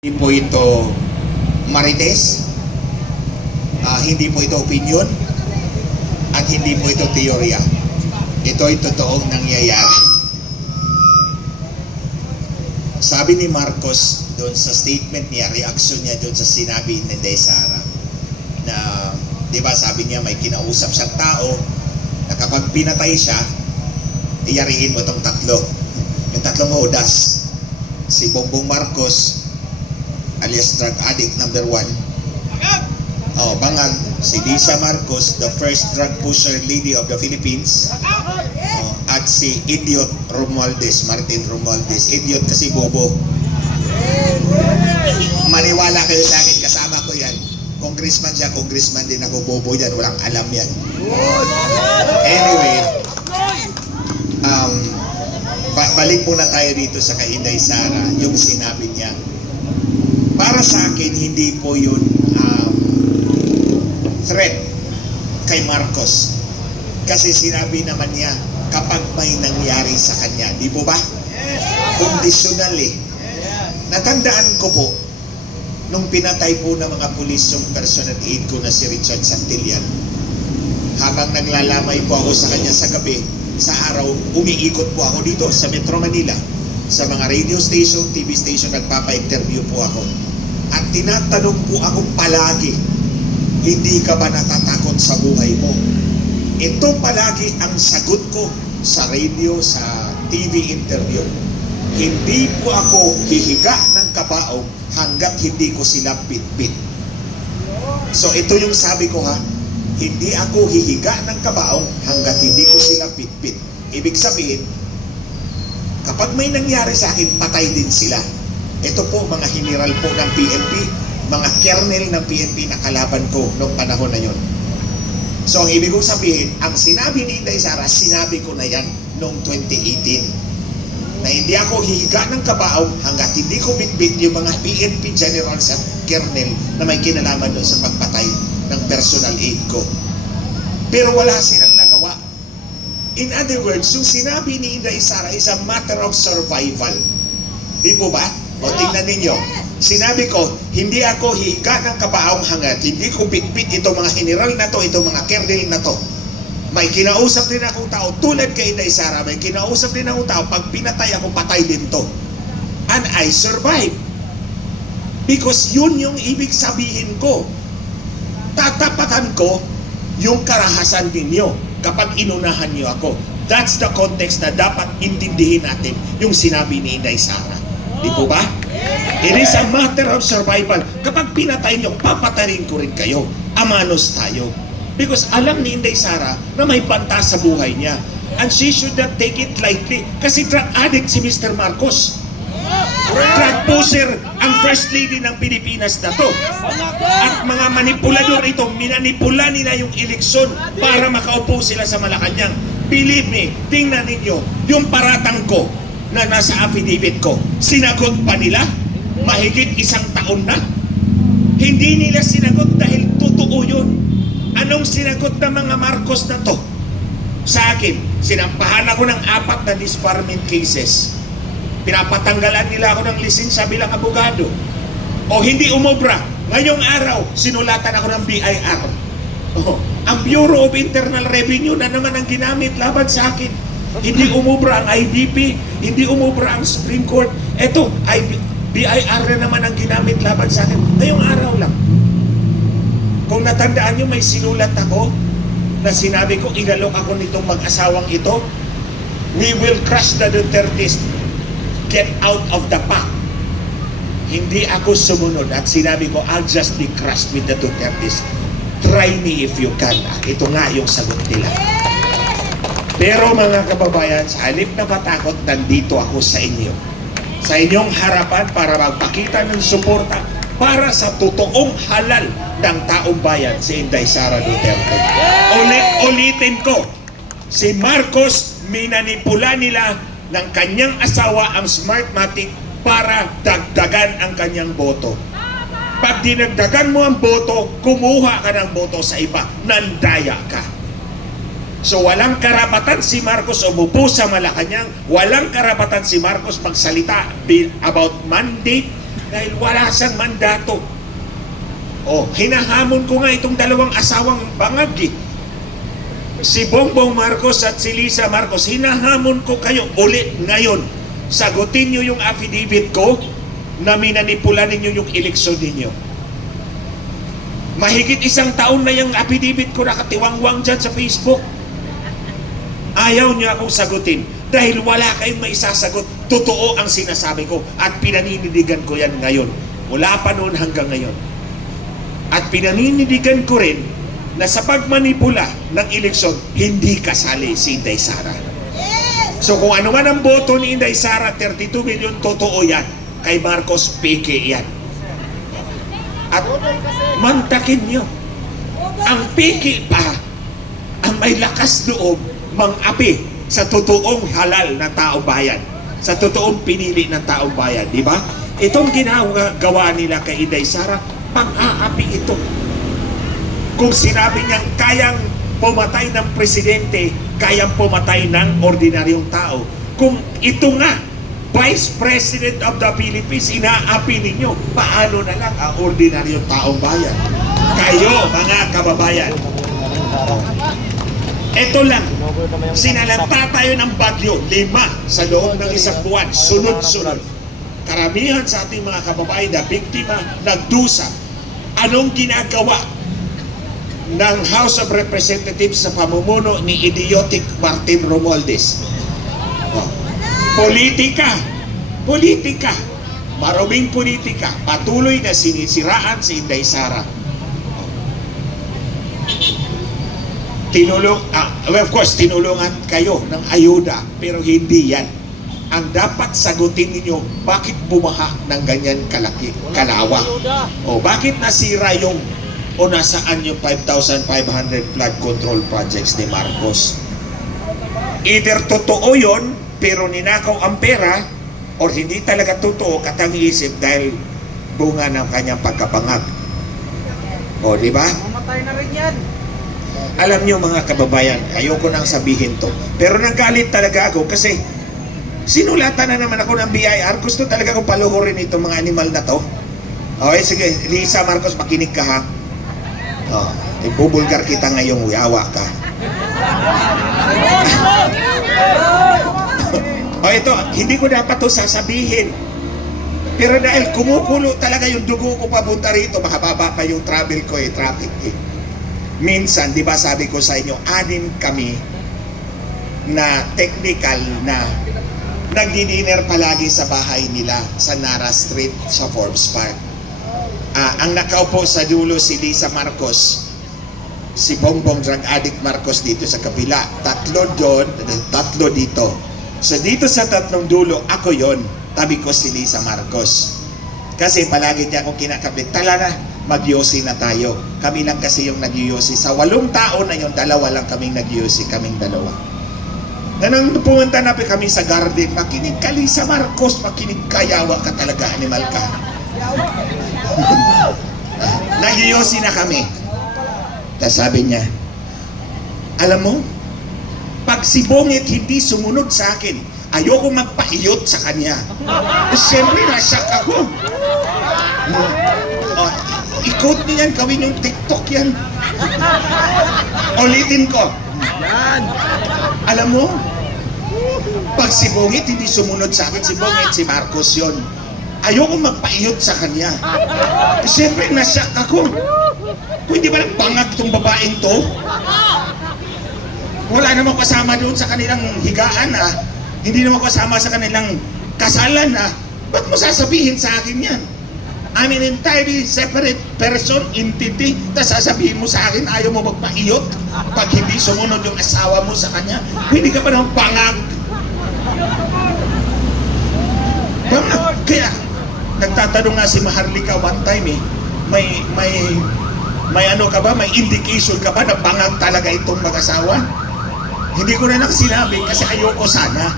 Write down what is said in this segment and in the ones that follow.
Hindi po ito marites, hindi po ito opinion, at hindi po ito teorya. Ito ay totoong nangyayari. Sabi ni Marcos doon sa statement niya, reaction niya doon sa sinabi ni Inday Sara, na, di ba, sabi niya may kinausap siyang tao na kapag pinatay siya, iyariin mo itong tatlo. Yung tatlong odas, si Bongbong Marcos, alias drug addict number 1. Bangag. Si Disa Marcos, the first drug pusher lady of the Philippines. At si Idiot Romualdez, Martin Romualdez. Idiot kasi bobo. Maniwala kayo sa akin, kasama ko yan. Congressman siya, congressman din ako, bobo yan. Walang alam yan. Anyway, balik muna tayo dito sa kay Inday Sara, yung sinabi niya. Para sa akin, hindi po yun threat kay Marcos. Kasi sinabi naman niya, kapag may nangyari sa kanya, di po ba? Conditional eh. Natandaan ko po, nung pinatay po ng mga pulis yung personal aid ko na si Richard Santillan, habang naglalamay po ako sa kanya sa gabi, sa araw, umiikot po ako dito sa Metro Manila. Sa mga radio station, TV station, nagpapa-interview po ako. At tinatanong po ako palagi, hindi ka ba natatakot sa buhay mo? Ito palagi ang sagot ko sa radio, sa TV interview. Hindi po ako hihiga ng kabaong hanggat hindi ko sila bitbit. So ito yung sabi ko ha, hindi ako hihiga ng kabaong hanggat hindi ko sila bitbit. Ibig sabihin, kapag may nangyari sa akin, patay din sila. Ito po mga general po ng PNP, mga kernel ng PNP na kalaban ko noong panahon na yon. So ang ibig kong sabihin, ang sinabi ni Inday Sara, sinabi ko na yan noong 2018. Na hindi ako hihiga ng kabaong hanggat hindi ko bitbit yung mga PNP generals at kernel na may kinalaman doon sa pagpatay ng personal aid ko. Pero wala silang nagawa. In other words, yung sinabi ni Inday Sara is a matter of survival. Di po ba? O tingnan ninyo, sinabi ko, hindi ako higa ng kabaong hanggat hindi ko bitbit itong mga general na to, itong mga kernel na to. May kinausap din akong tao, tulad kay Inday Sara, may kinausap din akong tao, pag pinatay ako, patay din to. And I survive. Because yun yung ibig sabihin ko. Tatapatan ko yung karahasan ninyo kapag inunahan niyo ako. That's the context na dapat intindihin natin yung sinabi ni Inday Sara. Di po ba? It is a matter of survival. Kapag pinatay nyo, papatayin ko rin kayo. Amanos tayo. Because alam ni Inday Sara na may banta sa buhay niya. And she should not take it lightly. Kasi drug addict si Mr. Marcos. Drug pusher ang first lady ng Pilipinas na to. At mga manipulador ito, minanipula nila yung eleksyon para makaupo sila sa Malacanang. Believe me, tingnan ninyo, yung paratang ko na nasa affidavit ko, sinagot pa nila? Mahigit 1 taon na? Hindi nila sinagot dahil totoo yun. Anong sinagot ng mga Marcos na to? Sa akin, sinampahan ako ng 4 na disbarment cases. Pinapatanggalan nila ako ng lisensya bilang abogado. O hindi umobra. Ngayong araw, sinulatan ako ng BIR. Ang Bureau of Internal Revenue na naman ang ginamit laban sa akin. Hindi umubra ang IDP, hindi umubra ang Supreme Court. Eto, BIR na naman ang ginamit laban sa akin. Ngayong araw lang. Kung natandaan nyo, may sinulat ako na sinabi ko, igalok ako nitong mag-asawang ito. We will crush the Dutertes. Get out of the pack. Hindi ako sumunod at sinabi ko, I'll just be crushed with the Dutertes. Try me if you can. At ito nga yung sagot nila. Pero mga kababayan, sa halip na matakot, nandito ako sa inyo. Sa inyong harapan para magpakita ng suporta para sa totoong halal ng taong bayan, si Inday Sara Duterte. Ulitin ko, si Marcos, minanipula nila ng kanyang asawa ang Smartmatic para dagdagan ang kanyang boto. Pag dinagdagan mo ang boto, kumuha ka ng boto sa iba, nandaya ka. So walang karapatan si Marcos umupo sa Malacanang, walang karapatan si Marcos magsalita about mandate, dahil wala siyang mandato. O, hinahamon ko nga itong dalawang asawang bangag eh. Si Bongbong Marcos at si Lisa Marcos, hinahamon ko kayo ulit ngayon. Sagutin nyo yung affidavit ko na minanipula ninyo yung eleksyon ninyo. Mahigit 1 taon na yung affidavit ko nakatiwangwang dyan sa Facebook. Ayaw niya akong sagutin dahil wala kayong maisasagot. Totoo ang sinasabi ko at pinaninindigan ko yan ngayon. Mula pa noon hanggang ngayon. At pinaninindigan ko rin na sa pagmanipula ng eleksyon, hindi kasali si Inday Sara. So kung ano man ang boto ni Inday Sara, 32 million, totoo yan. Kay Marcos, peke yan. At mantakin nyo. Ang peke pa, ang may lakas loob, mang-api sa totoong halal na taong bayan. Sa totoong pinili ng taong bayan. Di ba? Itong ginagawa nila kay Inday Sara, pang-aapi ito. Kung sinabi niyang kayang pumatay ng presidente, kayang pumatay ng ordinaryong tao. Kung ito nga, Vice President of the Philippines, inaapi ninyo, paano na lang ang ordinaryong taong bayan? Kayo, mga kababayan. Ito lang, sinalanta tayo ng bagyo, 5 sa loob ng 1 buwan, sunod-sunod. Karamihan sa ating mga kababayan na biktima, nagdusa. Anong ginagawa ng House of Representatives sa pamumuno ni idiotic Martin Romualdez? Politika. Politika. Maruming politika. Patuloy na sinisiraan si Inday Sara. Of course, tinulungan kayo ng ayuda, pero hindi yan. Ang dapat sagutin ninyo, bakit bumaha ng ganyan kalaki, kalawa? O bakit nasira yung o nasaan yung 5,500 flood control projects ni Marcos? Either totoo yon, pero ninakaw ang pera, or hindi talaga totoo, katang-isip dahil bunga ng kanyang pagkapangag. O, di ba? Mamatay na rin yan. Alam niyo mga kababayan, ayoko nang sabihin to, pero nagalit talaga ako kasi sinulatan na naman ako ng BIR. Gusto talaga akong paluhurin itong mga animal na to. Okay, sige, Lisa Marcos, makinig ka ha. Ibubulgar kita ngayong yawa ka. Ito, hindi ko dapat to sasabihin. Pero dahil kumukulo talaga yung dugo ko papunta rito, mahaba pa yung travel ko traffic Minsan, di ba sabi ko sa inyo, 6 kami na technical na nagdi-dinner palagi sa bahay nila sa Nara Street sa Forbes Park. Ang nakaupo sa dulo si Lisa Marcos, si Bongbong Drug Addict Marcos dito sa kabila, 3 doon, 3 dito. So dito sa 3 dulo, ako yon, tabi ko si Lisa Marcos. Kasi palagi niya akong kinakabit, tala na, mag-yosi na tayo. Kami lang kasi yung nag-yosi. Sa 8 taon na yun, 2 lang kaming nag-yosi, kaming 2. Nang pumunta na kami sa garden, makinig ka Lisa Marcos, makinig ka, yawa ka talaga, animal ka. Nag-yosi na kami. Tapos sabi niya, alam mo, pag si Bongit hindi sumunod sa akin, ayoko magpaiyot sa kanya. Siyempre, nasyak ako. I-quote niyan, gawin yung TikTok yan. Ulitin ko. Alam mo, pag si Bongit hindi sumunod sa akin, si Bongit, si Marcos yon, ayoko magpaiyot sa kanya. Siyempre, nasyak ako. Kung hindi ba nagpangag itong babaeng to? Wala namang kasama doon sa kanilang higaan hindi naman kasama sa kanilang kasalan ba't mo sasabihin sa akin yan? I'm an entirely separate person, entity, tapos sasabihin mo sa akin ayaw mo magpaiyot pag hindi sumunod yung asawa mo sa kanya. Hindi ka pa naman pangag. Kaya nagtatanong nga si Maharlika one time may ano ka ba, may indication ka ba na bangag talaga itong mag-asawa? Hindi ko na lang sinabi kasi ayoko sana.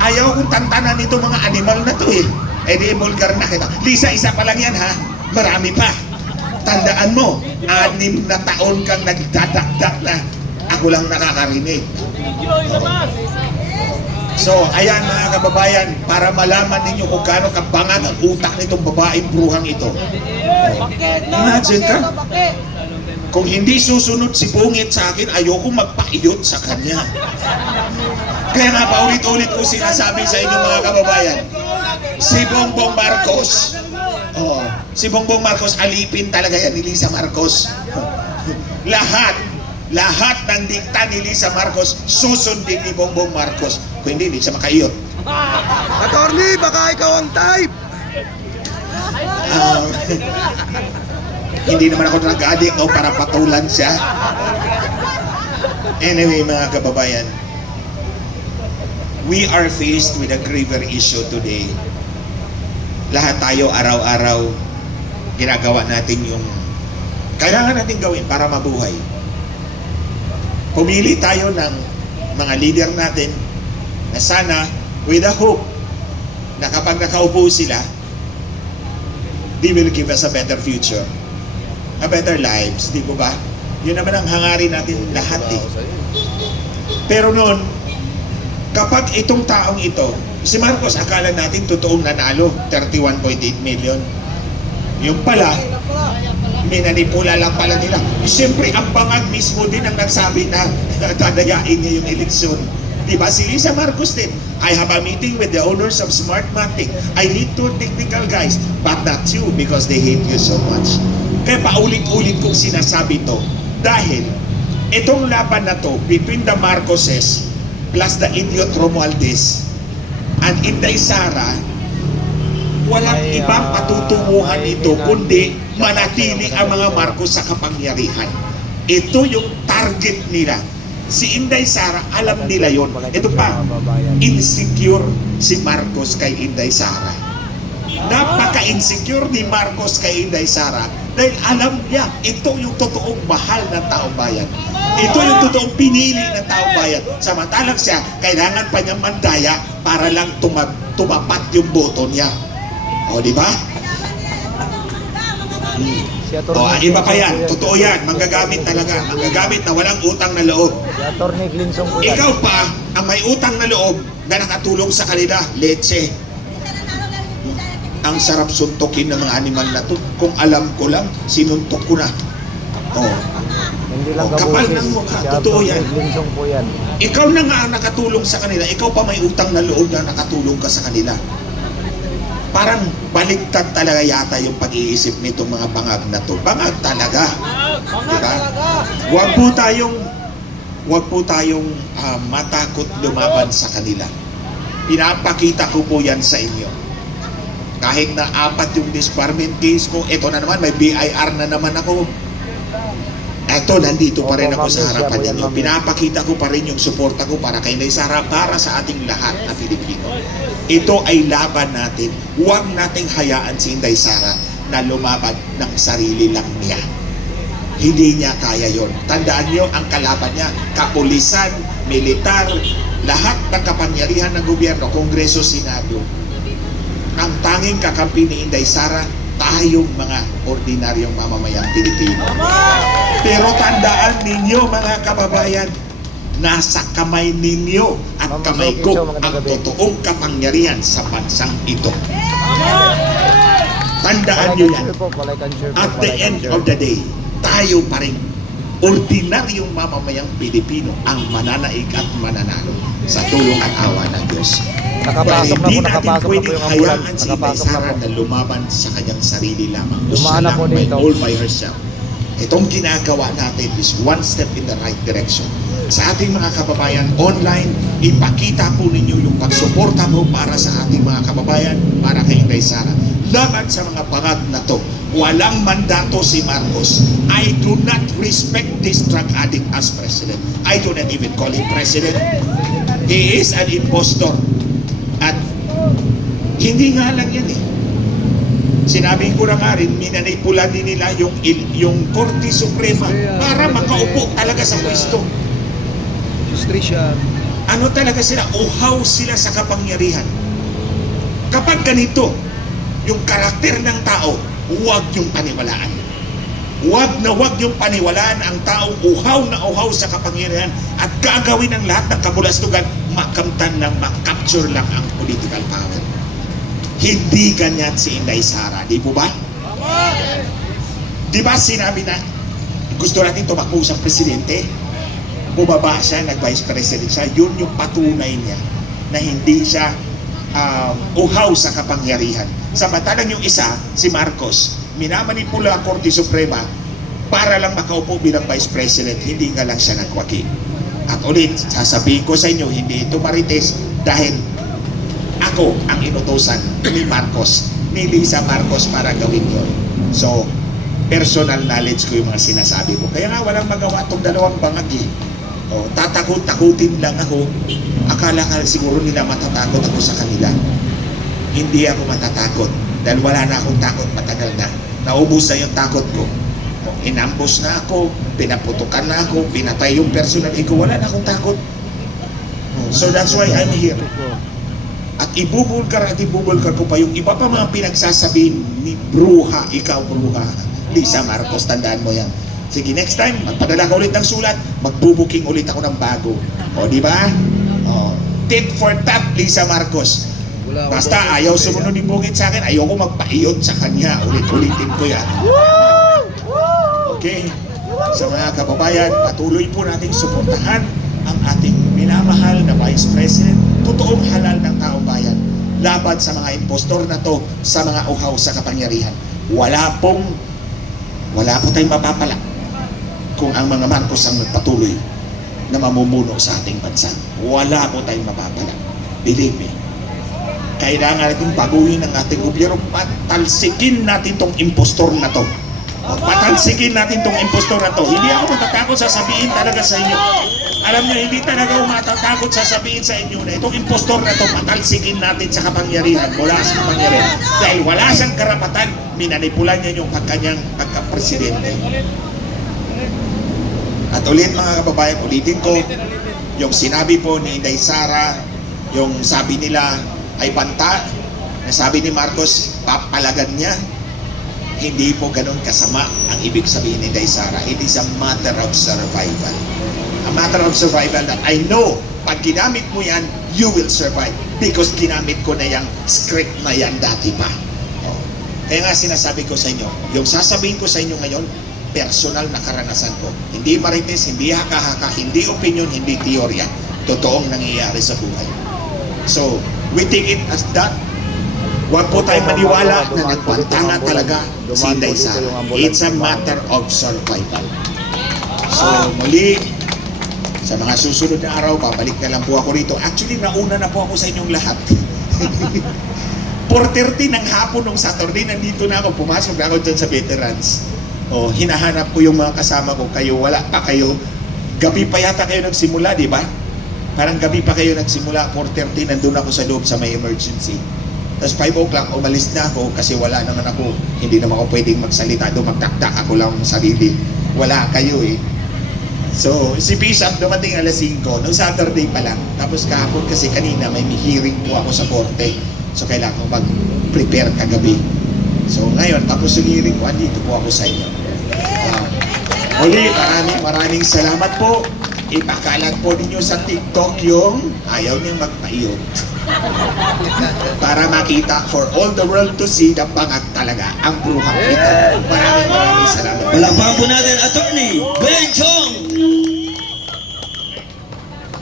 Ayaw kong tantanan nito mga animal na to di vulgar na kita. Lisa, isa pa lang yan ha. Marami pa. Tandaan mo, 6 na taon kang nagdadakdak na ako lang nakakarinig. So, ayan mga kababayan, para malaman ninyo kung gaano kabangag ang utak nitong babaeng bruhang ito. Imagine ka, kung hindi susunod si Bungit sa akin, ayoko magpaiyot sa kanya. Kaya nga paulit-ulit ko sinasabi sa inyo mga kababayan, si Bongbong Marcos, si Bongbong Marcos, alipin talaga yan ni Lisa Marcos. Lahat ng dikta ni Lisa Marcos, susundin ni Bongbong Marcos. Kung hindi siya makaiyot. Attorney, baka ikaw ang type. Hindi naman ako nag-addict para patulan siya. Anyway, mga kababayan, we are faced with a graver issue today. Lahat tayo araw-araw ginagawa natin yung kailangan natin gawin para mabuhay. Pumili tayo ng mga leader natin na sana with a hope na kapag nakaupo sila, they will give us a better future, a better lives, di ba? Yun naman ang hangarin natin lahat eh. Pero noon, kapag itong taong ito, si Marcos, akala natin totoong nanalo, 31.8 million. Yung pala, minanipula lang pala nila. Siyempre, ang bangag mismo din ang nagsabi na dadayain niya yung eleksyon. Diba? Si Lisa Marcos din, I have a meeting with the owners of Smartmatic. I need 2 technical guys, but not you because they hate you so much. Kaya paulit-ulit kong sinasabi to dahil itong laban na to between the Marcoses plus the idiot Romualdez and Inday Sara, walang ibang patutunguhan ito kundi manatili ang mga Marcos sa kapangyarihan. Ito yung target nila. Si Inday Sara, alam nila yon. Ito pa, insecure si Marcos kay Inday Sara. Napaka-insecure ni Marcos kay Inday Sara dahil alam niya, ito yung totoong mahal ng taong bayan. Ito yung totoong pinili ng taong bayan. Samantalang siya, kailangan pa niyang mandaya para lang tumapat yung boto niya. O, di ba? Iba pa yan. Totoo yan. Manggagamit talaga. Manggagamit na walang utang na loob. Ikaw pa, ang may utang na loob na nakatulong sa kanila, leche. Ang sarap suntukin ng mga animal na to. Kung alam ko lang, sinuntok ko na. Kapal ng mukha. Totoo yan. Ikaw na nga ang nakatulong sa kanila. Ikaw pa may utang na loob na nakatulong ka sa kanila. Parang baligtad talaga yata yung pag-iisip nitong mga bangag na to. Bangag talaga. Diba? Huwag po tayong matakot lumaban sa kanila. Pinapakita ko po yan sa inyo. Kahit na 4 yung disbarment case ko, ito na naman, may BIR na naman ako. Eto, nandito pa rin ako sa harapan ninyo. Pinapakita ko pa rin yung suporta ko para kay Inday Sara, para sa ating lahat na Pilipino. Ito ay laban natin. Huwag nating hayaan si Inday Sara na lumaban ng sarili lang niya. Hindi niya kaya yon. Tandaan niyo, ang kalaban niya, kapulisan, militar, lahat ng kapangyarihan ng gobyerno, Kongreso, Senado. Ang tanging kakampi ni Inday Sara, tayong mga ordinaryong mamamayang Pilipino. Pero tandaan ninyo mga kababayan, nasa kamay ninyo at kamay ko ang totoong kapangyarihan sa bansang ito. Tandaan nyo yan. At the end of the day, tayo pa rin ordinaryong mamamayang Pilipino ang mananaig at mananalo sa tulong at awa ng Diyos. Kaya hindi natin pwedeng hayaan si Inday Sara na lumaban sa kanyang sarili lamang. Siya lang all by herself. Itong ginagawa natin is one step in the right direction. Sa ating mga kababayan online, ipakita po ninyo yung pagsuporta mo para sa ating mga kababayan, para kay Inday Sara. Laban sa mga bangag na to, walang mandato si Marcos. I do not respect this drug addict as president. I do not even call him president. He is an impostor. At hindi nga lang yan eh. Sinabi ko na nga rin, minanipula din nila yung Korte Suprema para makaupo talaga sa pwesto. Ano talaga sila? Uhaw sila sa kapangyarihan. Kapag ganito, yung karakter ng tao, huwag yung paniwalaan. Huwag yung paniwalaan ang taong uhaw na uhaw sa kapangyarihan at gagawin ang lahat ng kabulastugan makamtan lang, makapture lang ang political power. Hindi ganyan si Inday Sara, di po ba? Di ba sinabi na gusto natin tumakbo sa presidente? Bumaba siya, nag-vice president siya. Yun yung patunay niya na hindi siya uhaw sa kapangyarihan. Samantalang yung isa, si Marcos, minamanipula ang Korte Suprema para lang makaupo bilang vice president. Hindi nga lang siya nagwaki. At ulit, sasabihin ko sa inyo, hindi ito marites dahil ako ang inutosan ni Marcos, ni Lisa Marcos para gawin yun. So, personal knowledge ko yung mga sinasabi ko. Kaya nga walang magawa itong dalawang bangag eh. O, tatakot-takutin lang ako. Akala siguro nila matatakot ako sa kanila. Hindi ako matatakot dahil wala na akong takot, matagal na. Naubos na yung takot ko. O, inambos na ako, pinaputukan na ako, pinatay yung personal ko, wala na akong takot. O, so that's why I'm here. At ibubulkar ko pa yung iba pa mga pinagsasabihin ni Bruha, ikaw Bruha, Lisa Marcos, tandaan mo yan. Sige, next time, magpadala ka ulit ng sulat, magbubuking ulit ako ng bago. O, di ba? O, tit for tat, Lisa Marcos. Basta ayaw sumunod ni Bukit sa akin, ayoko magpaiyot sa kanya. Ulit-ulitin ko yan. Okay? Sa mga kababayan, patuloy po nating suportahan ang ating minamahal na Vice President, totoong halal ng taong bayan, laban sa mga impostor na to, sa mga uhaw sa kapangyarihan. Wala po tayong mapapala kung ang mga Marcos ang nagpatuloy na mamumuno sa ating bansa. Wala po tayong mapapala. Believe me. Kailangan natin baguhin ang ating gobyerno, patalsikin natin tong impostor na to. Patalsikin natin tong impostor na to. Hindi ako matatakot sasabihin talaga sa inyo. Alam niyo, hindi talaga ako matatakot sasabihin sa inyo na itong impostor na to, patalsikin natin sa kapangyarihan, mula sa kapangyarihan. Dahil wala siyang karapatan, minanipulan niya yung kanyang pagka-presidente. At ulit mga kababayan, ulitin ko, yung sinabi po ni Inday Sara, yung sabi nila ay banta, na sabi ni Marcos, papalagan niya. Hindi po ganun kasama ang ibig sabihin ni Inday Sara. It is a matter of survival. A matter of survival that I know, pag ginamit mo yan, you will survive. Because ginamit ko na yung script na yan dati pa. Oh. Kaya nga sinasabi ko sa inyo, yung sasabihin ko sa inyo ngayon, personal na karanasan ko. Hindi marites, hindi haka-haka, hindi opinion, hindi teorya. Totoong nangyayari sa buhay. So, we take it as that. Huwag po tayo maniwala na nagpantanga talaga si Inday Sara. It's a matter of survival. So, muli, sa mga susunod na araw, babalik na lang po ako rito. Actually, nauna na po ako sa inyong lahat. 4:30 ng hapon nung Saturday, nandito na ako. Pumasok na ako dyan sa veterans. O, hinahanap ko yung mga kasama ko. Kayo, wala pa kayo. Gabi pa yata kayo nagsimula, di ba? Parang gabi pa kayo nagsimula. 4:30, nandun ako sa loob sa may emergency. Tapos 5 o'clock, umalis na ako kasi wala naman ako. Hindi naman ako pwedeng magsalita doon. Magtaktak ako lang sarili. Wala kayo eh. So, si Bishop dumating alas 5, noong Saturday pa lang. Tapos kahapon kasi kanina may hearing po ako sa korte. So, kailangan ko mag-prepare kagabi. So, ngayon, tapos yung hearing ko, andito po ako sa inyo. Muli, maraming salamat po. Ipakalat po ninyo sa TikTok yung ayaw niyang magpaiyot. Para makita for all the world to see na bangag talaga ang bruhang ito. Maraming salamat. Palakpakan po natin, Attorney Ben Chong!